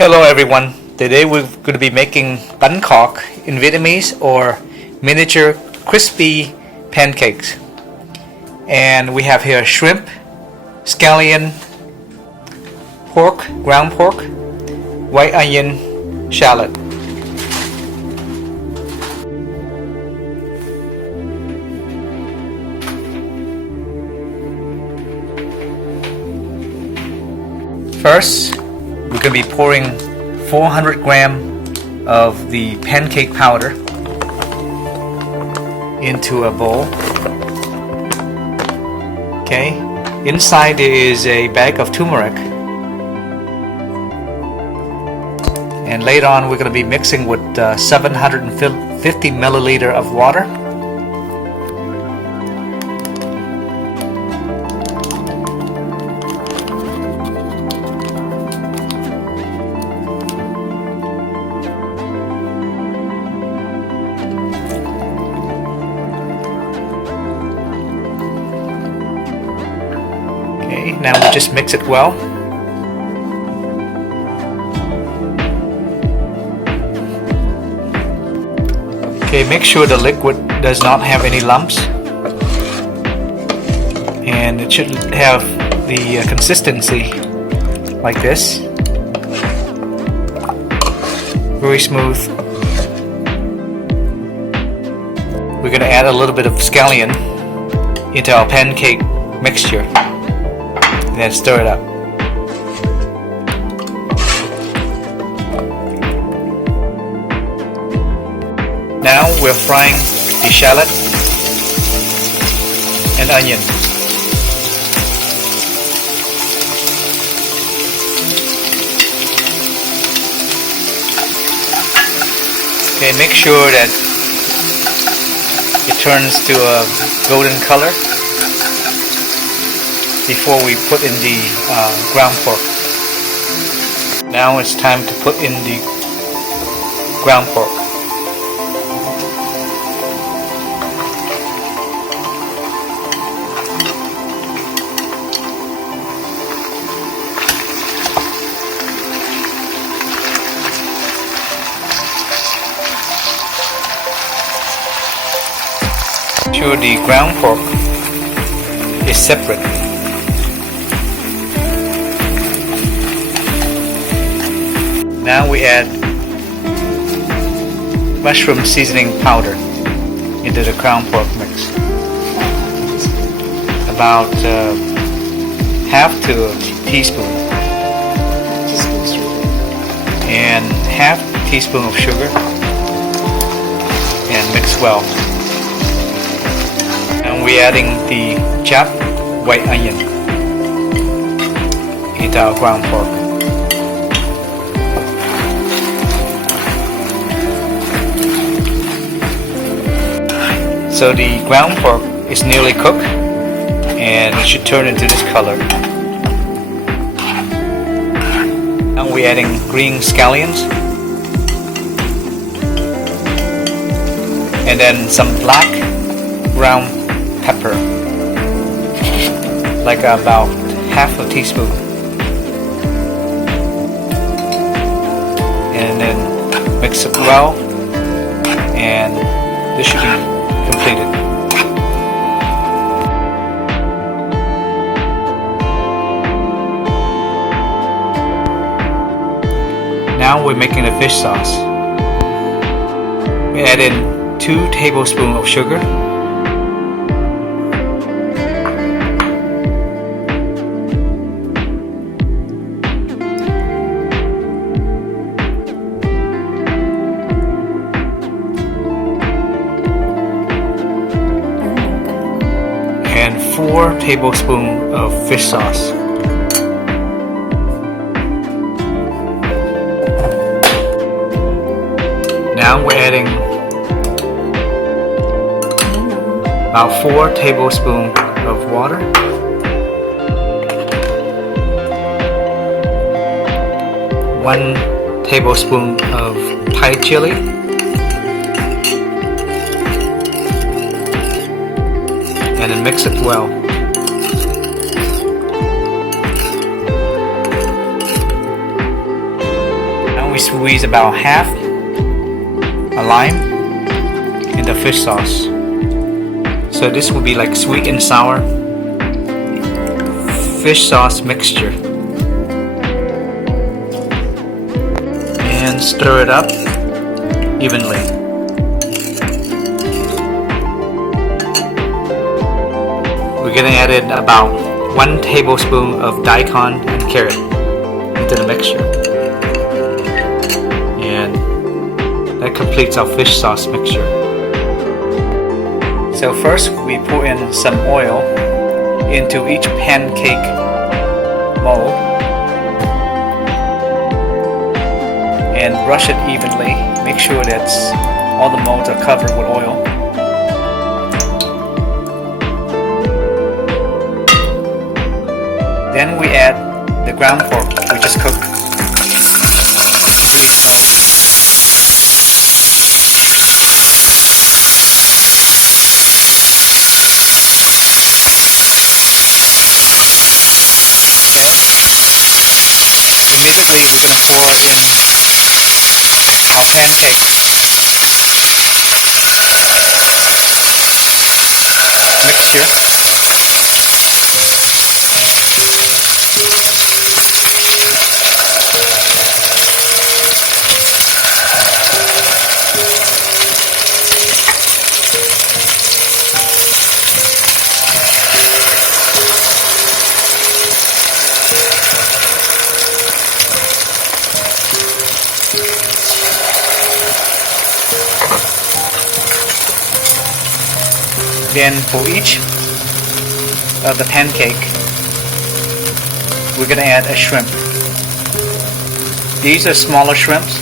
Hello everyone, today we're going to be making Bánh Khọt in Vietnamese or miniature crispy pancakes. And we have here shrimp, scallion, pork, ground pork, white onion, shallot. First, we're going to be pouring 400 grams of the pancake powder into a bowl. Okay, inside there is a bag of turmeric, and later on we're going to be mixing with 750 milliliter of water. Okay, now we just mix it well. Okay, make sure the liquid does not have any lumps, and it should have the consistency like this, very smooth. We're going to add a little bit of scallion into our pancake mixture. Then stir it up. Now we're frying the shallot and onion. Okay, make sure that it turns to a golden color before we put in the ground pork. Now it's time to put in the ground pork. Sure the ground pork is separate. Now we add mushroom seasoning powder into the ground pork mix. About half to a teaspoon. And half teaspoon of sugar. And mix well. And we're adding the chopped white onion into our ground pork. So the ground pork is nearly cooked and it should turn into this color. Now we're adding green scallions and then some black ground pepper, like about half a teaspoon, and then mix it well, and this should be completed. Now we're making the fish sauce. We add in 2 tablespoons of sugar, and 4 tablespoons of fish sauce. Now we're adding about 4 tablespoons of water, one tablespoon of Thai chili, and then mix it well. squeeze about half a lime in the fish sauce. So this will be like sweet and sour fish sauce mixture. And stir it up evenly. We're gonna add in about 1 tablespoon of daikon and carrot into the mixture. And that completes our fish sauce mixture. So first we pour in some oil into each pancake mold and brush it evenly. Make sure that all the molds are covered with oil. Then we add the ground pork we just cooked. Really small. Immediately we're going to pour in our pancake mixture. Then for each of the pancake, we're going to add a shrimp. These are smaller shrimps.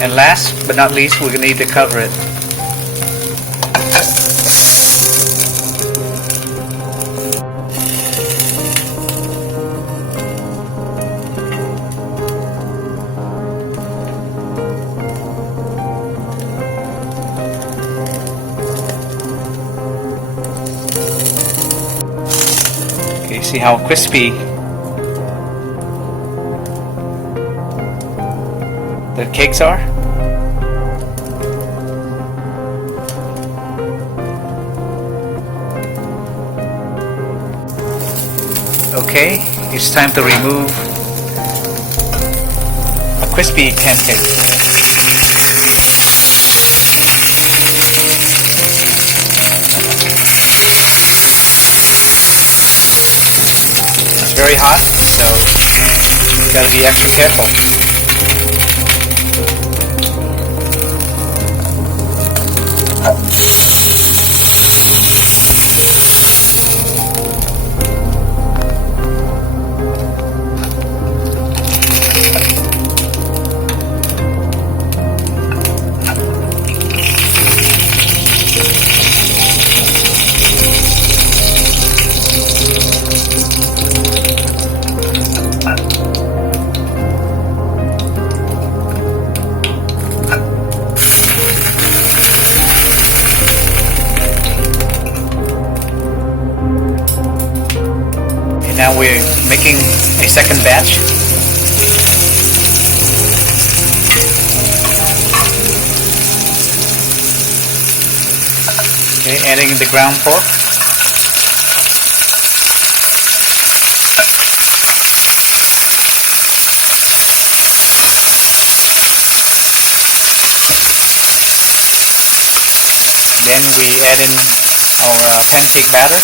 And last but not least, we're going to need to cover it. See how crispy the cakes are? Okay, it's time to remove a crispy pancake. Very hot, so gotta be extra careful. Now we're making a second batch. Okay, adding the ground pork. Then we add in our pancake batter.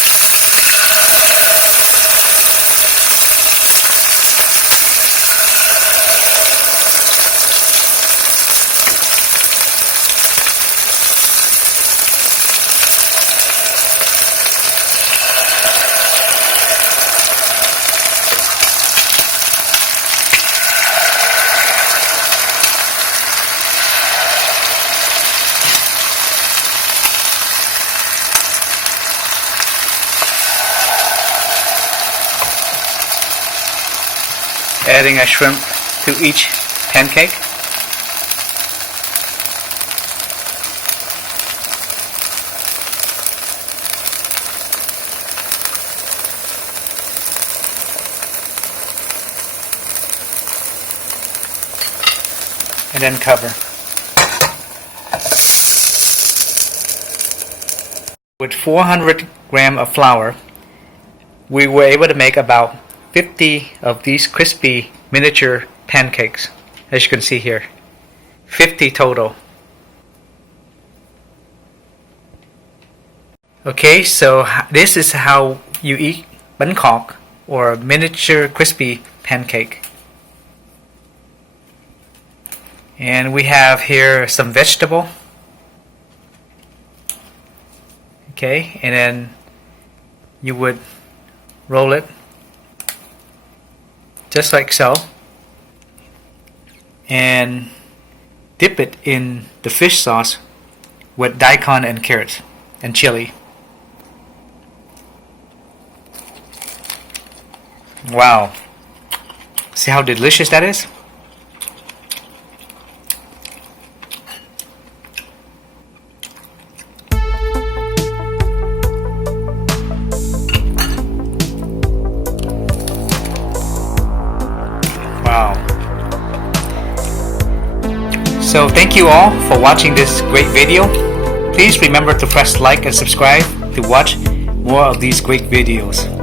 Adding a shrimp to each pancake. and then cover. With 400 grams of flour, we were able to make about 50 of these crispy miniature pancakes, as you can see here. 50 total. Okay, so this is how you eat bánh khọt, or miniature crispy pancake. And we have here some vegetable. Okay, and then you would roll it just like so, and dip it in the fish sauce with daikon and carrots and chili. Wow, see how delicious that is? Wow. So thank you all for watching this great video. Please remember to press like and subscribe to watch more of these great videos.